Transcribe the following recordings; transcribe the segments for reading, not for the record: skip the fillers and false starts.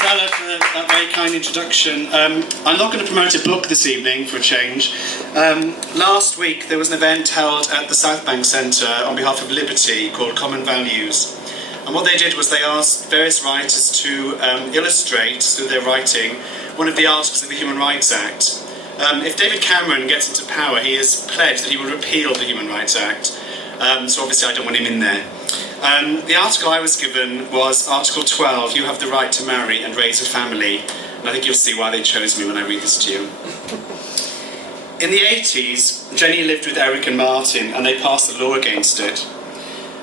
Stella for that very kind introduction. I'm not going to promote a book this evening, for a change. Last week there was an event held at the South Bank Centre on behalf of Liberty called Common Values. And what they did was they asked various writers to illustrate, through their writing, one of the articles of the Human Rights Act. If David Cameron gets into power, he has pledged that he will repeal the Human Rights Act. So obviously I don't want him in there. The article I was given was Article 12, you have the right to marry and raise a family. And I think you'll see why they chose me when I read this to you. In the 80s, Jenny lived with Eric and Martin, and they passed a law against it.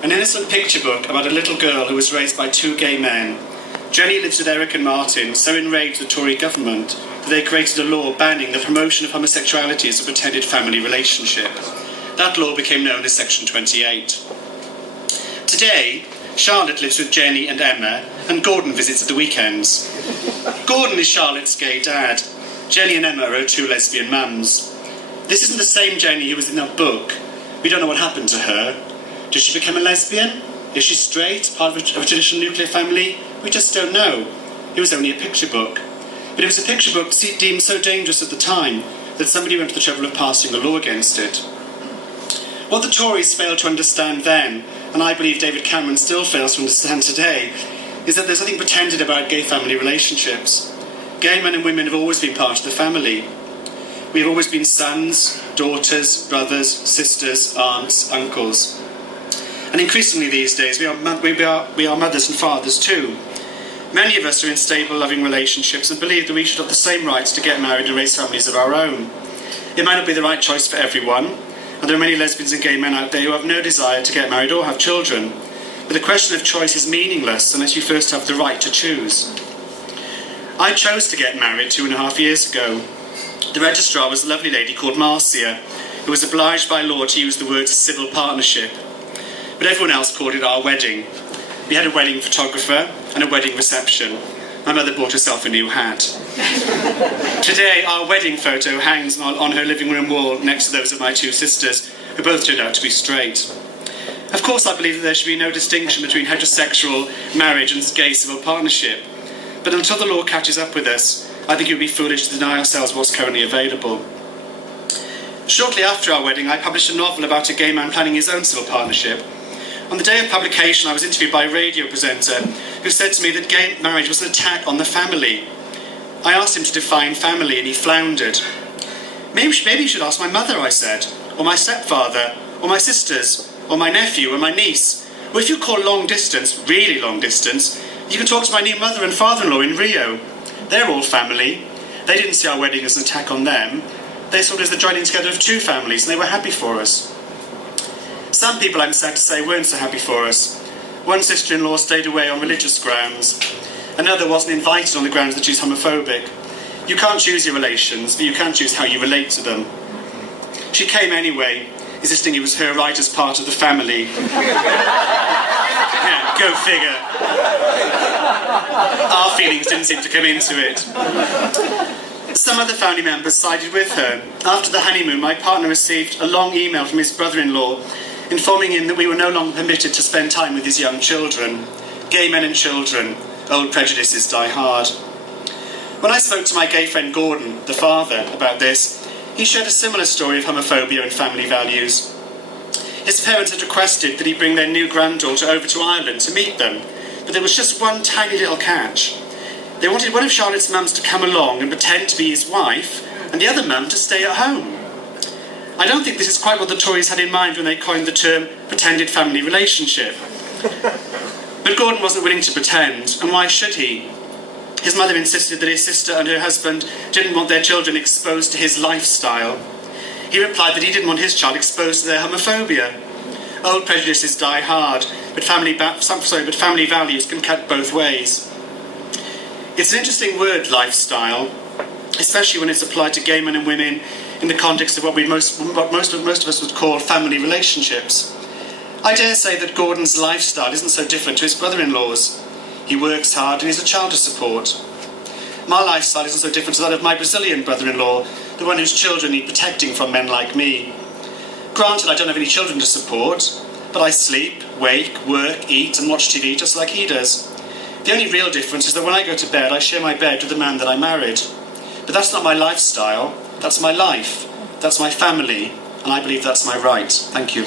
An innocent picture book about a little girl who was raised by two gay men. Jenny lives with Eric and Martin, so enraged the Tory government that they created a law banning the promotion of homosexuality as a pretended family relationship. That law became known as Section 28. Today, Charlotte lives with Jenny and Emma, and Gordon visits at the weekends. Gordon is Charlotte's gay dad. Jenny and Emma are two lesbian mums. This isn't the same Jenny who was in that book. We don't know what happened to her. Did she become a lesbian? Is she straight, part of a traditional nuclear family? We just don't know. It was only a picture book. But it was a picture book deemed so dangerous at the time that somebody went to the trouble of passing a law against it. What the Tories failed to understand then, and I believe David Cameron still fails to understand today, is that there's nothing pretended about gay family relationships. Gay men and women have always been part of the family. We have always been sons, daughters, brothers, sisters, aunts, uncles. And increasingly these days, we are mothers and fathers too. Many of us are in stable, loving relationships and believe that we should have the same rights to get married and raise families of our own. It might not be the right choice for everyone, and there are many lesbians and gay men out there who have no desire to get married or have children. But the question of choice is meaningless unless you first have the right to choose. I chose to get married 2.5 years ago. The registrar was a lovely lady called Marcia, who was obliged by law to use the word civil partnership. But everyone else called it our wedding. We had a wedding photographer and a wedding reception. My mother bought herself a new hat. Today, our wedding photo hangs on her living room wall next to those of my two sisters, who both turned out to be straight. Of course, I believe that there should be no distinction between heterosexual marriage and gay civil partnership. But until the law catches up with us, I think it would be foolish to deny ourselves what's currently available. Shortly after our wedding, I published a novel about a gay man planning his own civil partnership. On the day of publication, I was interviewed by a radio presenter who said to me that gay marriage was an attack on the family. I asked him to define family, and he floundered. Maybe you should ask my mother, I said, or my stepfather, or my sisters, or my nephew, or my niece. Or if you call long distance, really long distance, you can talk to my new mother and father-in-law in Rio. They're all family. They didn't see our wedding as an attack on them. They saw it as the joining together of two families, and they were happy for us. Some people, I'm sad to say, weren't so happy for us. One sister-in-law stayed away on religious grounds. Another wasn't invited on the grounds that she's homophobic. You can't choose your relations, but you can choose how you relate to them. She came anyway, insisting it was her right as part of the family. Yeah, go figure. Our feelings didn't seem to come into it. Some other family members sided with her. After the honeymoon, my partner received a long email from his brother-in-law informing him that we were no longer permitted to spend time with his young children. Gay men and children, old prejudices die hard. When I spoke to my gay friend Gordon, the father, about this, he shared a similar story of homophobia and family values. His parents had requested that he bring their new granddaughter over to Ireland to meet them, but there was just one tiny little catch. They wanted one of Charlotte's mums to come along and pretend to be his wife, and the other mum to stay at home. I don't think this is quite what the Tories had in mind when they coined the term pretended family relationship. But Gordon wasn't willing to pretend, and why should he? His mother insisted that his sister and her husband didn't want their children exposed to his lifestyle. He replied that he didn't want his child exposed to their homophobia. Old prejudices die hard, but family values can cut both ways. It's an interesting word, lifestyle, especially when it's applied to gay men and women in the context of what most of us would call family relationships. I dare say that Gordon's lifestyle isn't so different to his brother-in-law's. He works hard and he's a child to support. My lifestyle isn't so different to that of my Brazilian brother-in-law, the one whose children need protecting from men like me. Granted, I don't have any children to support, but I sleep, wake, work, eat and watch TV just like he does. The only real difference is that when I go to bed, I share my bed with the man that I married. But that's not my lifestyle, that's my life, that's my family, and I believe that's my right. Thank you.